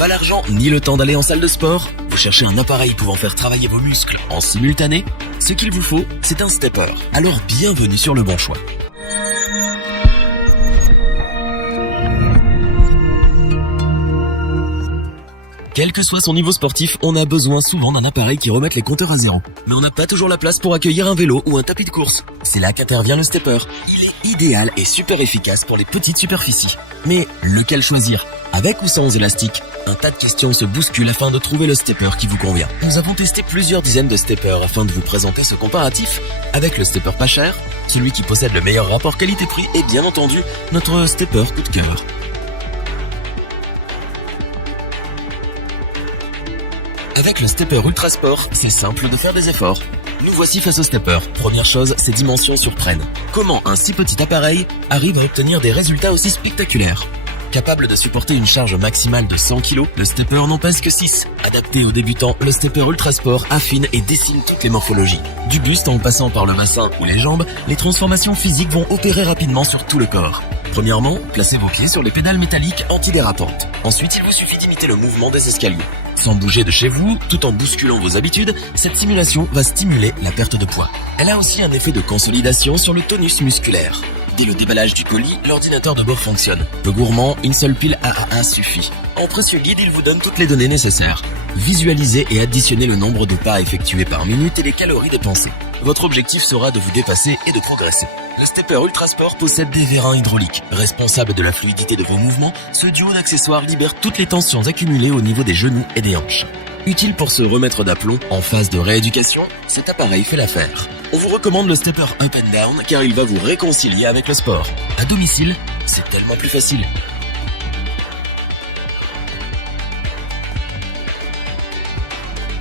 Pas l'argent ni le temps d'aller en salle de sport? Vous cherchez un appareil pouvant faire travailler vos muscles en simultané? Ce qu'il vous faut, c'est un stepper. Alors bienvenue sur le bon choix. Quel que soit son niveau sportif, on a besoin souvent d'un appareil qui remette les compteurs à zéro. Mais on n'a pas toujours la place pour accueillir un vélo ou un tapis de course. C'est là qu'intervient le stepper. Il est idéal et super efficace pour les petites superficies. Mais lequel choisir? Avec ou sans élastique? Un tas de questions se bousculent afin de trouver le stepper qui vous convient. Nous avons testé plusieurs dizaines de steppers afin de vous présenter ce comparatif avec le stepper pas cher, celui qui possède le meilleur rapport qualité-prix et bien entendu notre stepper coup de cœur. Avec le stepper Ultra Sport, c'est simple de faire des efforts. Nous voici face au stepper. Première chose, ses dimensions surprennent. Comment un si petit appareil arrive à obtenir des résultats aussi spectaculaires? Capable de supporter une charge maximale de 100 kg, le stepper n'en pèse que 6. Adapté aux débutants, le stepper Ultra Sport affine et dessine toutes les morphologies. Du buste en passant par le bassin ou les jambes, les transformations physiques vont opérer rapidement sur tout le corps. Premièrement, placez vos pieds sur les pédales métalliques antidérapantes. Ensuite, il vous suffit d'imiter le mouvement des escaliers. Sans bouger de chez vous, tout en bousculant vos habitudes, cette simulation va stimuler la perte de poids. Elle a aussi un effet de consolidation sur le tonus musculaire. Dès le déballage du colis, l'ordinateur de bord fonctionne. Peu gourmand, une seule pile AA1 suffit. En précieux guide, il vous donne toutes les données nécessaires. Visualisez et additionnez le nombre de pas effectués par minute et les calories dépensées. Votre objectif sera de vous dépasser et de progresser. Le stepper Ultra Sport possède des vérins hydrauliques. Responsable de la fluidité de vos mouvements, ce duo d'accessoires libère toutes les tensions accumulées au niveau des genoux et des hanches. Utile pour se remettre d'aplomb en phase de rééducation, cet appareil fait l'affaire. On vous recommande le stepper Up and Down car il va vous réconcilier avec le sport. À domicile, c'est tellement plus facile.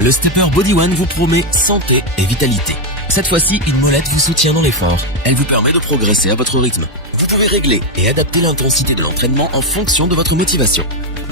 Le stepper Body One vous promet santé et vitalité. Cette fois-ci, une molette vous soutient dans l'effort. Elle vous permet de progresser à votre rythme. Vous pouvez régler et adapter l'intensité de l'entraînement en fonction de votre motivation.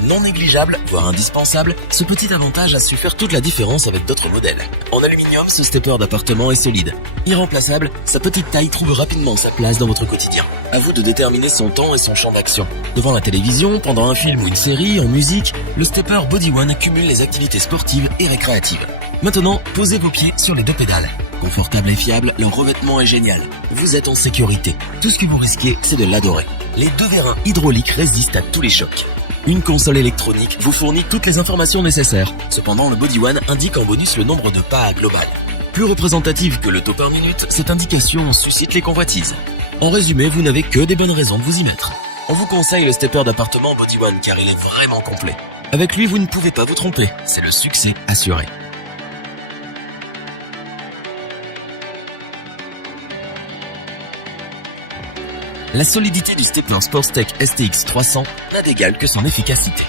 Non négligeable, voire indispensable, ce petit avantage a su faire toute la différence avec d'autres modèles. En aluminium, ce stepper d'appartement est solide. Irremplaçable, sa petite taille trouve rapidement sa place dans votre quotidien. À vous de déterminer son temps et son champ d'action. Devant la télévision, pendant un film ou une série, en musique, le stepper Body One accumule les activités sportives et récréatives. Maintenant, posez vos pieds sur les deux pédales. Confortable et fiable, leur revêtement est génial. Vous êtes en sécurité. Tout ce que vous risquez, c'est de l'adorer. Les deux vérins hydrauliques résistent à tous les chocs. Une console électronique vous fournit toutes les informations nécessaires. Cependant, le Body One indique en bonus le nombre de pas global. Plus représentative que le taux par minute, cette indication suscite les convoitises. En résumé, vous n'avez que des bonnes raisons de vous y mettre. On vous conseille le stepper d'appartement Body One car il est vraiment complet. Avec lui, vous ne pouvez pas vous tromper. C'est le succès assuré. La solidité du stepper Sportstech STX 300 n'a d'égal que son efficacité.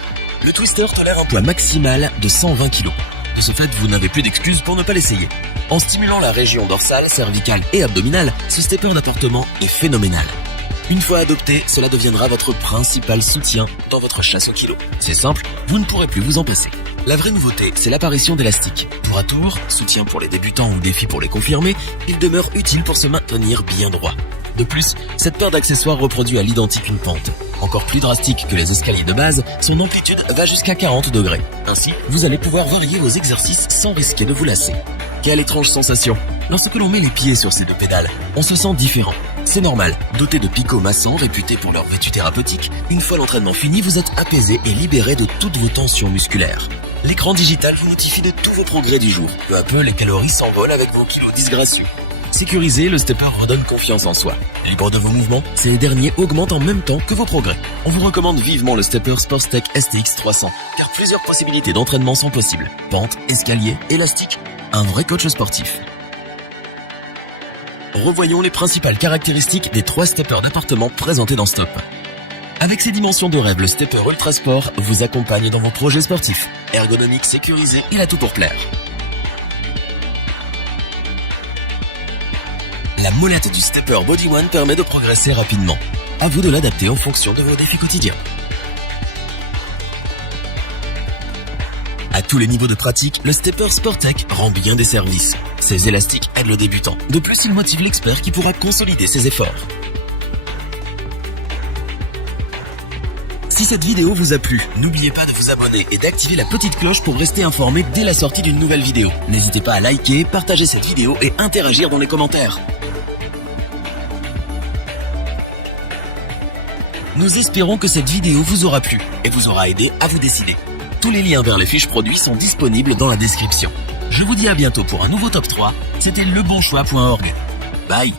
Le twister tolère un poids maximal de 120 kg. De ce fait, vous n'avez plus d'excuses pour ne pas l'essayer. En stimulant la région dorsale, cervicale et abdominale, ce stepper d'appartement est phénoménal. Une fois adopté, cela deviendra votre principal soutien dans votre chasse au kilo. C'est simple, vous ne pourrez plus vous en passer. La vraie nouveauté, c'est l'apparition d'élastiques. Tour à tour, soutien pour les débutants ou défi pour les confirmés, il demeure utile pour se maintenir bien droit. De plus, cette paire d'accessoires reproduit à l'identique une pente. Encore plus drastique que les escaliers de base, son amplitude va jusqu'à 40 degrés. Ainsi, vous allez pouvoir varier vos exercices sans risquer de vous lasser. Quelle étrange sensation! Lorsque l'on met les pieds sur ces deux pédales, on se sent différent. C'est normal, doté de picots massants réputés pour leur vertu thérapeutique, une fois l'entraînement fini, vous êtes apaisé et libéré de toutes vos tensions musculaires. L'écran digital vous notifie de tous vos progrès du jour. Peu à peu, les calories s'envolent avec vos kilos disgracieux. Sécurisé, le stepper redonne confiance en soi. Libre de vos mouvements, ces derniers augmentent en même temps que vos progrès. On vous recommande vivement le stepper Sportstech STX 300, car plusieurs possibilités d'entraînement sont possibles. Pente, escalier, élastique, un vrai coach sportif. Revoyons les principales caractéristiques des 3 steppers d'appartement présentés dans Stop. Avec ses dimensions de rêve, le stepper Ultra Sport vous accompagne dans vos projets sportifs. Ergonomique, sécurisé, il a tout pour plaire. La molette du stepper Body One permet de progresser rapidement. À vous de l'adapter en fonction de vos défis quotidiens. À tous les niveaux de pratique, le stepper Sportstech rend bien des services. Ses élastiques aident le débutant. De plus, il motive l'expert qui pourra consolider ses efforts. Si cette vidéo vous a plu, n'oubliez pas de vous abonner et d'activer la petite cloche pour rester informé dès la sortie d'une nouvelle vidéo. N'hésitez pas à liker, partager cette vidéo et interagir dans les commentaires. Nous espérons que cette vidéo vous aura plu et vous aura aidé à vous décider. Tous les liens vers les fiches produits sont disponibles dans la description. Je vous dis à bientôt pour un nouveau top 3. C'était lebonchoix.org. Bye.